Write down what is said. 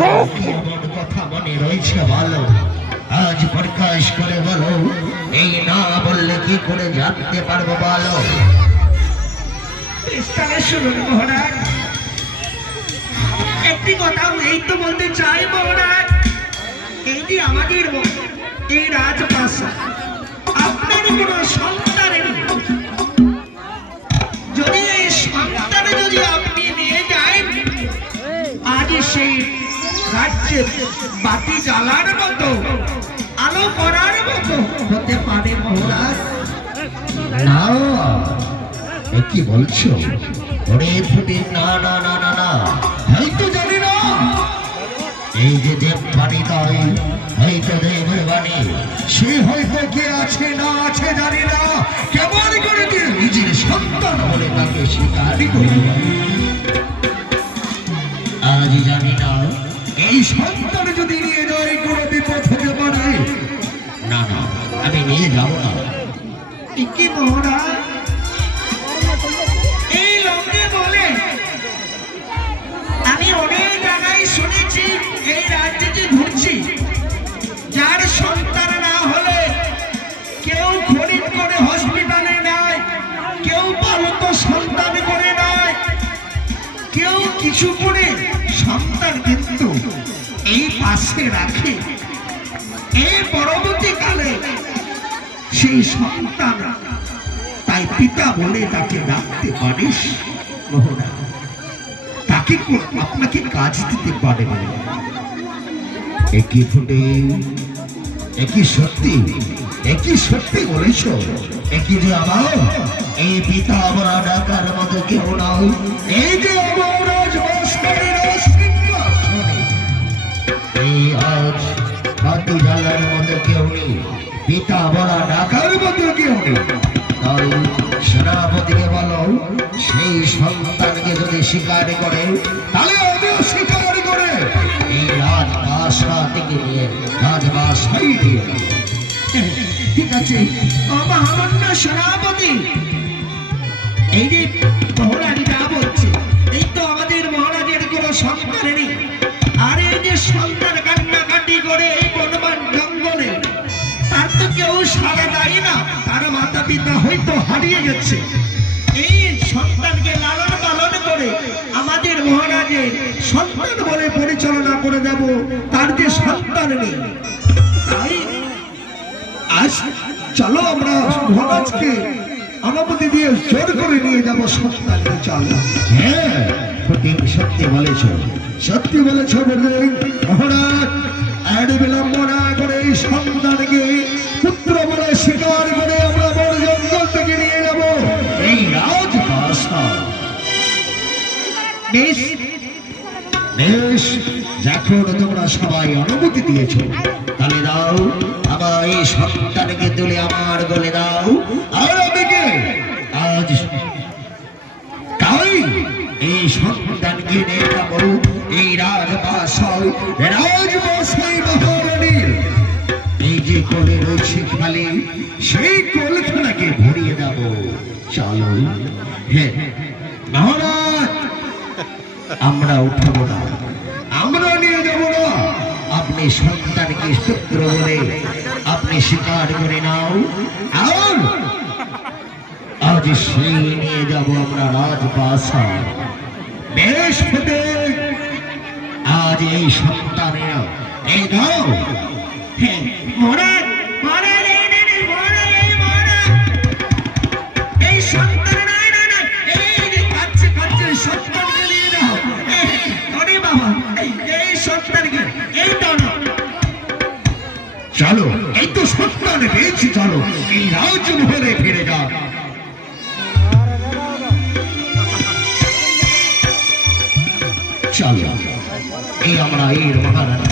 কি এমন কথা মনে রয়েছে বলো, আজ প্রকাশ করে বলো, এই না বললে কি করে জানতে পারবো বলো। শুনুন মহারাজ, একটি কথা এই তো বলতে চাই মহারাজ, এই যে আমাদের এই রাজপ্রাসাদ আপনার কোনো সন্তানের যদি এই সন্তানে যদি আপনি নিয়ে যান, আজ সেই রাজ্যের বাতি জ্বালার মতো আলো করার মতো হতে পারে মহারাজ। না, কি বলছো? ওরে ফুটে, না না না না না, হয়তো জানি না। এই যে দেব বাণী তাই হয়তো দেবের বাণী, সে হয়তো কে আছে না আছে জানি না, কেমন করে দিয়ে নিজের সন্তান বলে তাকে স্বীকারই করি। আজ জানি না এই সন্তান যদি নিয়ে যায় কোনো বিপদ হতে পারে। না না, আমি নিয়ে যাবো না। কি মহারাজ, এই লোকে বলে আমি অনেক জায়গায় শুনেছি, এই রাজ্যে যে ঘুরছি, যার সন্তান না হলে কেউ খরিদ করে হসপিটালে নেয়, কেউ পালত সন্তান করে নেয়, কেউ কিছু করে সন্তান কিন্তু এই পাশে রাখে। এই পরবর্তীকালে সেই সন্তান তাই পিতা বলে তাকে ডাকতে পারিস মহারাজ, তাকে আপনাকে কাজ দিতে পারে। একই ফুটে, একই সত্যি, একই সত্যি বলেছ। একই যে আমার এই পিতা আমরা ডাকার মতো কেউ নয়। এই যে আমার এই আজ বাতি জ্বালার মতো কেউ নেই, পিতা বলা ডাকার মতো কেউ নেই। তাই সেনাপতিকে বলো, সেই সন্তানকে যদি স্বীকার করে তাহলে আমিও স্বীকার করে এই রাজবাসা থেকে নিয়ে রাজবাসাই দিয়ে। ঠিক আছে মহামান্য সেনাপতি, এই যে মহারাজ যা বলছে, এই তো আমাদের মহারাজের কোনো সন্তান নেই, আর এই যে সন্তান কান্নাকাটি করে এই বনবান জঙ্গলে, তার তো কেউ সাড়া দেয় না, তার মাতা পিতা হয়তো হারিয়ে গেছে। এই সন্তানকে লালন পালন করে আমাদের মহারাজের সন্তান বলে পরিচালনা করে যাব, তার যে সন্তান নেই। তাই আজ চলো আমরা মহারাজকে অনুমতি দিয়ে জোর করে নিয়ে যাব সন্তানকে। চলো। হ্যাঁ, সত্যি বলেছ, সত্যি বলেছ মহারাজ। আর বিলম্ব না করে এই সন্তানকে পুত্র বলে স্বীকার করে আমরা বড় জঙ্গল থেকে নিয়ে যাব এই রাজপ্রাসাদ। বেশ বেশ, যখন তোমরা সবাই অনুমতি দিয়েছ, তাহলে দাও আমার এই সন্তানকে তুলে আমার বলে দাও। আর আমাকে আজ তাই এই সন্তানকে নিয়ে যাবো এই রাজপ্রাসাদ, রাজপ্রাসাদ মহারানীর এই যে কোলে রয়েছে খালি, সেই কোলখানাকে ভরিয়ে দেব। চলো। হ্যাঁ মহারাজ, আমরা উঠাবো না, আমরা নিয়ে যাবো না। আপনি সন্তানকে পুত্র বলে আপনি স্বীকার করে নাও, আর আজ সেই নিয়ে যাব আমরা রাজপ্রাসাদ। বেশ ফুটে, আজ এই সন্তানের এই দাও। হ্যাঁ মহারাজ, মহারাজ এই সন্তান নাই, না না, এই যে কাচ্ছে কাচ্ছে সন্তানকে নিয়ে নাও। ওরে বাবা, এই সন্তানকে এই তো না। চলো, এই তো সন্তান পেয়েছি, চলো এই রাজমহলে ফিরে যাও। চলো, এই আমরা এই মহারাজ